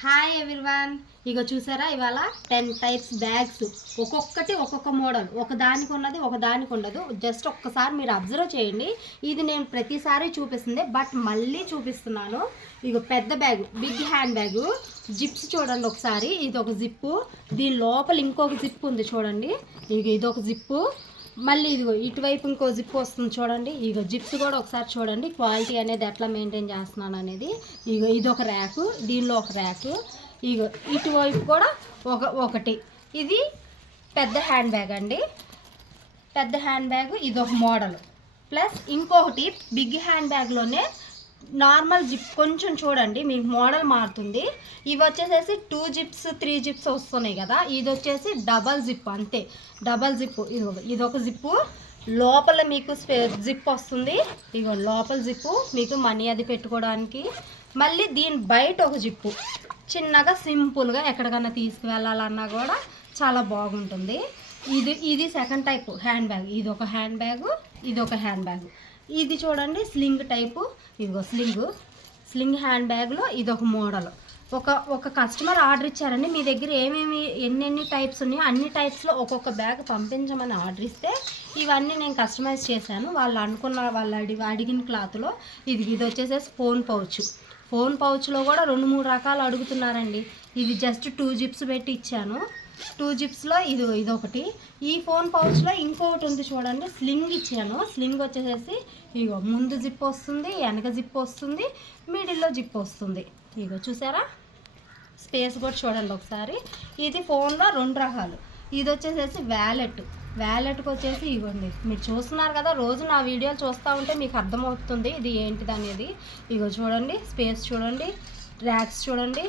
Hi everyone, ఇగో చూసారా ఇవాళ 10 types bags, ఒక్కొక్కటి ఒక్కొక్క మోడల్, ఒక దానికి ఉన్నది ఒక దానికి ఉండదు. జస్ట్ ఒక్కసారి మీరు అబ్జర్వ్ చేయండి. ఇది నేను ప్రతిసారి చూపిస్తుంది, బట్ మళ్ళీ చూపిస్తున్నాను. ఇగో పెద్ద bag, big hand bag, zips చూడండి ఒకసారి. ఇది ఒక జిప్పు, దీని లోపల ఇంకొక జిప్ ఉంది చూడండి. ఇక ఇది ఒక జిప్పు, మళ్ళీ ఇదిగో ఇటువైపు ఇంకో జిప్ వస్తుంది చూడండి. ఇగో జిప్స్ కూడా ఒకసారి చూడండి, క్వాలిటీ అనేది ఎట్లా మెయింటైన్ చేస్తున్నాను అనేది. ఇగో ఇది ఒక ర్యాకు, దీనిలో ఒక ర్యాకు. ఇగో ఇటువైపు కూడా ఒకటి. ఇది పెద్ద హ్యాండ్ బ్యాగ్ అండి, పెద్ద హ్యాండ్ బ్యాగ్. ఇది ఒక మోడల్. ప్లస్ ఇంకొకటి బిగ్ హ్యాండ్ బ్యాగ్లోనే నార్మల్ జిప్, కొంచెం చూడండి మీకు మోడల్ మారుతుంది. ఇవి వచ్చేసేసి 2 జిప్స్ 3 జిప్స్ వస్తున్నాయి కదా, ఇది వచ్చేసి డబల్ జిప్, అంతే డబల్ జిప్పు. ఇదొక జిప్పు, లోపల మీకు జిప్ వస్తుంది. ఇగో లోపల జిప్పు మీకు మనీ అది పెట్టుకోవడానికి. మళ్ళీ దీని బయట ఒక జిప్పు, చిన్నగా సింపుల్గా ఎక్కడికన్నా తీసుకువెళ్ళాలన్నా కూడా చాలా బాగుంటుంది. ఇది సెకండ్ టైపు హ్యాండ్ బ్యాగ్. ఇది ఒక హ్యాండ్ బ్యాగు, ఇది ఒక హ్యాండ్ బ్యాగు. ఇది చూడండి స్లింగ్ టైపు. ఇదిగో స్లింగ్ హ్యాండ్ బ్యాగ్లో ఇది ఒక మోడల్. ఒక కస్టమర్ ఆర్డర్ ఇచ్చారండి, మీ దగ్గర ఏమేమి ఎన్ని టైప్స్ ఉన్నాయో అన్ని టైప్స్లో ఒక్కొక్క బ్యాగ్ పంపించమని ఆర్డర్ ఇస్తే ఇవన్నీ నేను కస్టమైజ్ చేశాను. వాళ్ళు అడిగిన క్లాత్లో. ఇది వచ్చేసేసి ఫోన్ పౌచ్లో కూడా 2-3 రకాలు అడుగుతున్నారండి. ఇది జస్ట్ 2 జిప్స్ పెట్టి ఇచ్చాను. 2 జిప్స్లో ఇదొకటి. ఈ ఫోన్ పౌచ్లో ఇంకొకటి ఉంది చూడండి, స్లింగ్ ఇచ్చాను. స్లింగ్ వచ్చేసేసి ఇగో ముందు జిప్ వస్తుంది, వెనక జిప్ వస్తుంది, మిడిల్లో జిప్ వస్తుంది. ఇగో చూసారా, స్పేస్ కూడా చూడండి ఒకసారి. ఇది ఫోన్లో 2 రకాలు. ఇది వచ్చేసేసి వ్యాలెట్కి వచ్చేసి ఇవ్వండి. మీరు చూస్తున్నారు కదా, రోజు నా వీడియోలు చూస్తూ ఉంటే మీకు అర్థమవుతుంది ఇది ఏంటిది అనేది. ఇగో చూడండి, స్పేస్ చూడండి, ర్యాక్స్ చూడండి.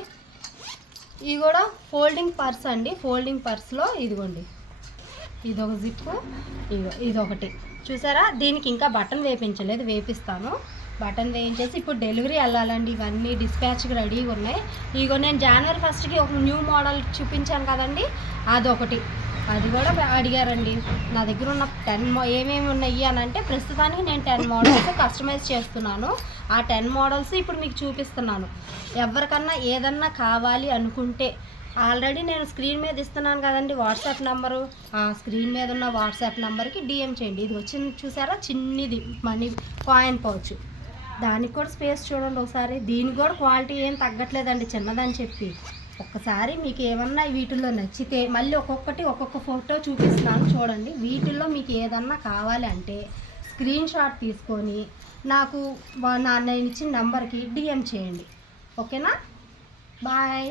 ఇది కూడా ఫోల్డింగ్ పర్స్ అండి. ఫోల్డింగ్ పర్స్లో ఇదిగోండి ఇదొక జిప్పు, ఇదొకటి. చూసారా, దీనికి ఇంకా బటన్ వేయించలేదు, వేపిస్తాను. బటన్ వేయించేసి ఇప్పుడు డెలివరీ వెళ్ళాలండి. ఇవన్నీ డిస్పాచ్కి రెడీగా ఉన్నాయి. ఇగో నేను జనవరి 1కి ఒక న్యూ మోడల్ చూపించాను కదండి, అదొకటి. అది కూడా అడిగారండి. నా దగ్గర ఉన్న 10 ఏమేమి ఉన్నాయి అని అంటే, ప్రస్తుతానికి నేను 10 మోడల్స్ కస్టమైజ్ చేస్తున్నాను. ఆ 10 మోడల్స్ ఇప్పుడు మీకు చూపిస్తున్నాను. ఎవరికన్నా ఏదన్నా కావాలి అనుకుంటే ఆల్రెడీ నేను స్క్రీన్ మీద ఇస్తున్నాను కదండి వాట్సాప్ నెంబరు, ఆ స్క్రీన్ మీద ఉన్న వాట్సాప్ నెంబర్కి డిఎం చేయండి. ఇది వచ్చింది చూసారా, చిన్నది మనీ కాయిన్ పౌచ్. దానికి కూడా స్పేస్ చూడండి ఒకసారి. దీనికి కూడా క్వాలిటీ ఏం తగ్గట్లేదండి, చిన్నదని చెప్పి. ఒక్కసారి మీకు ఏమన్నా వీటిల్లో నచ్చితే మళ్ళీ ఒక్కొక్క ఫోటో చూపిస్తున్నాను చూడండి. వీటిల్లో మీకు ఏదన్నా కావాలి అంటే స్క్రీన్ షాట్ తీసుకొని నాకు నేను ఇచ్చిన నెంబర్కి డిఎం చేయండి. ఓకేనా, బాయ్.